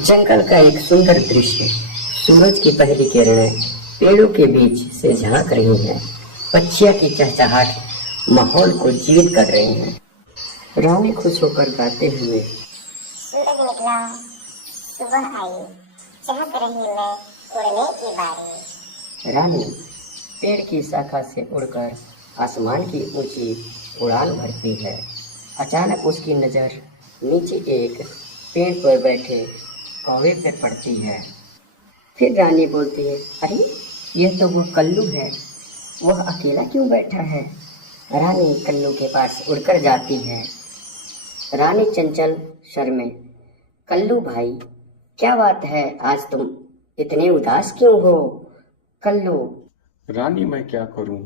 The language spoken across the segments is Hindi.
जंगल का एक सुंदर दृश्य। सूरज की पहली किरणें पेड़ों के बीच से झांक रही हैं। पक्षियों की चहचहाहट माहौल को जीवित कर रही है। रानी खुश होकर गाते हुए, सूरज निकला, सुबह आई, चहक रही मैं उड़ने की बारी। रानी पेड़ की शाखा से उड़कर आसमान की ऊंची उड़ान भरती है। अचानक उसकी नजर नीचे एक पेड़ पर बैठे कौवे पर पड़ती है। फिर रानी बोलती है, अरे यह तो वो कल्लू है, वह अकेला क्यों बैठा है। रानी कल्लू के पास उड़कर जाती है। रानी चंचल शर्मे, कल्लू भाई क्या बात है, आज तुम इतने उदास क्यों हो। कल्लू, रानी मैं क्या करूं,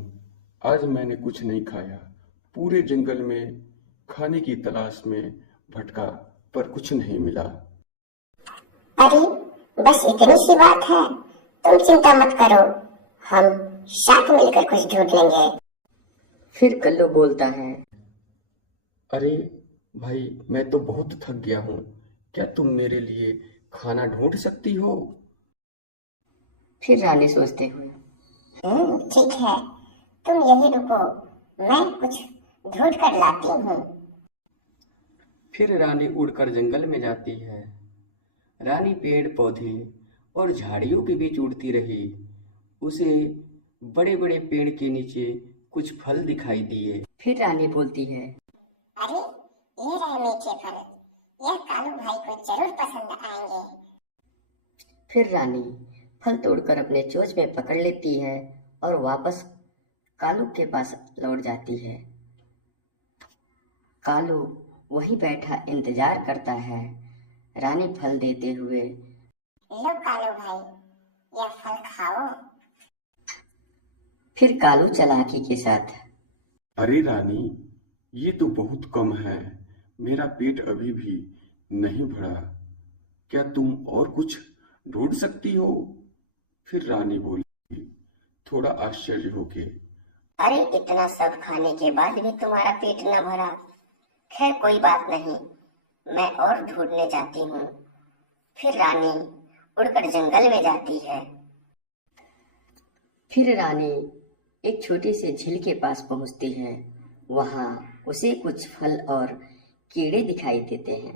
आज मैंने कुछ नहीं खाया। पूरे जंगल में खाने की तलाश में भटका पर कुछ नहीं मिला। अरे बस इतनी सी बात है, तुम चिंता मत करो, हम साथ मिलकर कुछ ढूंढ लेंगे। फिर कल्लू बोलता है, अरे भाई मैं तो बहुत थक गया हूँ, क्या तुम मेरे लिए खाना ढूंढ सकती हो। फिर रानी सोचते हुए, ठीक है, तुम यही रुको, मैं कुछ ढूंढ कर लाती हूँ। फिर रानी उड़कर जंगल में जाती है। रानी पेड़ पौधे और झाड़ियों के बीच उड़ती रही। उसे बड़े बड़े पेड़ के नीचे कुछ फल दिखाई दिए। फिर रानी बोलती है, अरे ये रहे मीठे फल, यह कालू भाई को जरूर पसंद आएंगे। फिर रानी फल तोड़कर अपने चोंच में पकड़ लेती है और वापस कालू के पास लौट जाती है। कालू वहीं बैठा इंतजार करता है। रानी फल देते हुए, लो कालू भाई, यह फल खाओ। फिर कालू चालाकी के साथ, अरे रानी ये तो बहुत कम है, मेरा पेट अभी भी नहीं भरा, क्या तुम और कुछ ढूंढ सकती हो। फिर रानी बोली थोड़ा आश्चर्य होके, अरे इतना सब खाने के बाद भी तुम्हारा पेट न भरा, खैर कोई बात नहीं, मैं और ढूंढने जाती हूँ। फिर रानी उड़कर जंगल में जाती है। फिर रानी एक छोटी सी झील के पास पहुंचती है। वहां उसे कुछ फल और कीड़े दिखाई देते हैं।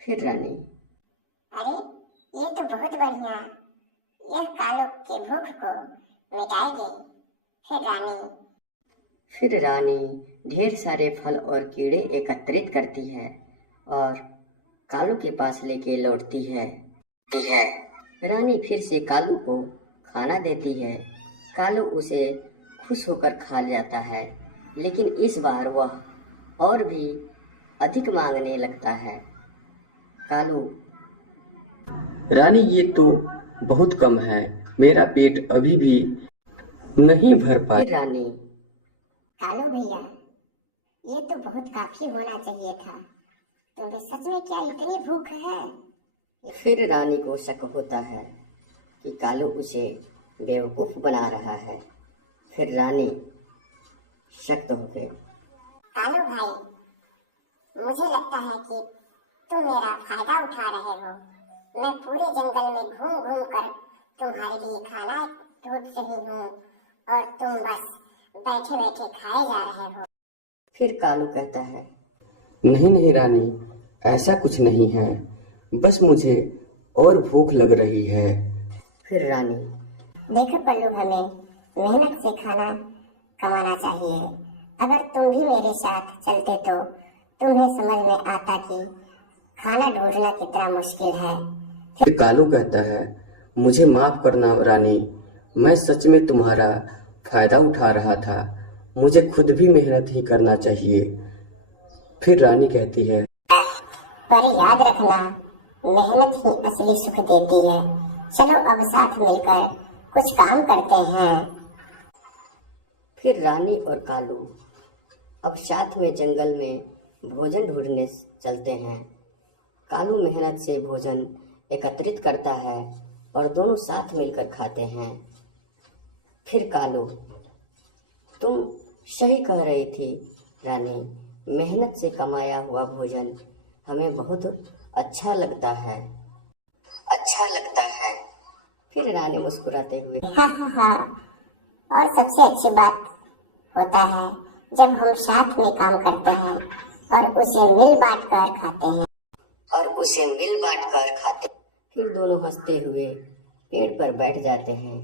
फिर रानी, अरे ये तो बहुत बढ़िया, यह कालू की भूख को मिटाएगी। फिर रानी ढेर सारे फल और कीड़े एकत्रित करती है और कालू के पास लेके लौटती है। रानी फिर से कालू को खाना देती है। कालू उसे खुश होकर खा जाता है, लेकिन इस बार वह और भी अधिक मांगने लगता है। कालू, रानी ये तो बहुत कम है, मेरा पेट अभी भी नहीं भर पाया। रानी, कालू भैया, ये तो बहुत काफी होना चाहिए था, तुम्हें सच में क्या इतनी भूख है। फिर रानी को शक होता है कि कालू उसे बेवकूफ बना रहा है। फिर रानी शक्त हो गई, कालू भाई, मुझे लगता है कि तुम मेरा फायदा उठा रहे हो। मैं पूरे जंगल में घूम घूम कर तुम्हारे लिए खाना ढूंढ रही हूँ और तुम बस बैठे बैठे खाए जा रहे हो। फिर कालू कहता है, नहीं नहीं रानी, ऐसा कुछ नहीं है, बस मुझे और भूख लग रही है। फिर रानी, देखो कल्लू, हमें मेहनत से खाना कमाना चाहिए। अगर तुम भी मेरे साथ चलते तो तुम्हें समझ में आता कि खाना ढूंढना कितना मुश्किल है। फिर कालू कहता है, मुझे माफ करना रानी, मैं सच में तुम्हारा फायदा उठा रहा था, मुझे खुद भी मेहनत ही करना चाहिए। फिर रानी कहती है, पर याद रखना, मेहनत ही असली सुख देती है। चलो अब साथ मिलकर कुछ काम करते हैं। फिर रानी और कालू अब साथ में जंगल में भोजन ढूंढने चलते हैं। कालू मेहनत से भोजन एकत्रित करता है और दोनों साथ मिलकर खाते हैं। फिर कालू, तुम सही कह रही थी रानी, मेहनत से कमाया हुआ भोजन हमें बहुत अच्छा लगता है, अच्छा लगता है। फिर रानी मुस्कुराते हुए हाँ। और सबसे अच्छी बात होता है जब हम साथ में काम करते हैं और उसे मिल बांट कर खाते हैं। फिर दोनों हंसते हुए पेड़ पर बैठ जाते हैं।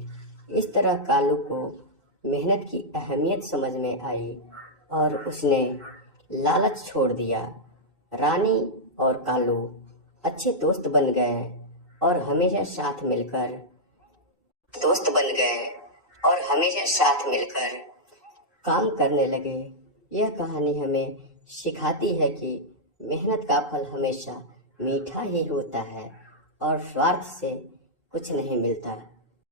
इस तरह कालू को मेहनत की अहमियत समझ में आई और उसने लालच छोड़ दिया। रानी और कालू अच्छे दोस्त बन गए और हमेशा साथ मिलकर काम करने लगे। यह कहानी हमें सिखाती है कि मेहनत का फल हमेशा मीठा ही होता है और स्वार्थ से कुछ नहीं मिलता।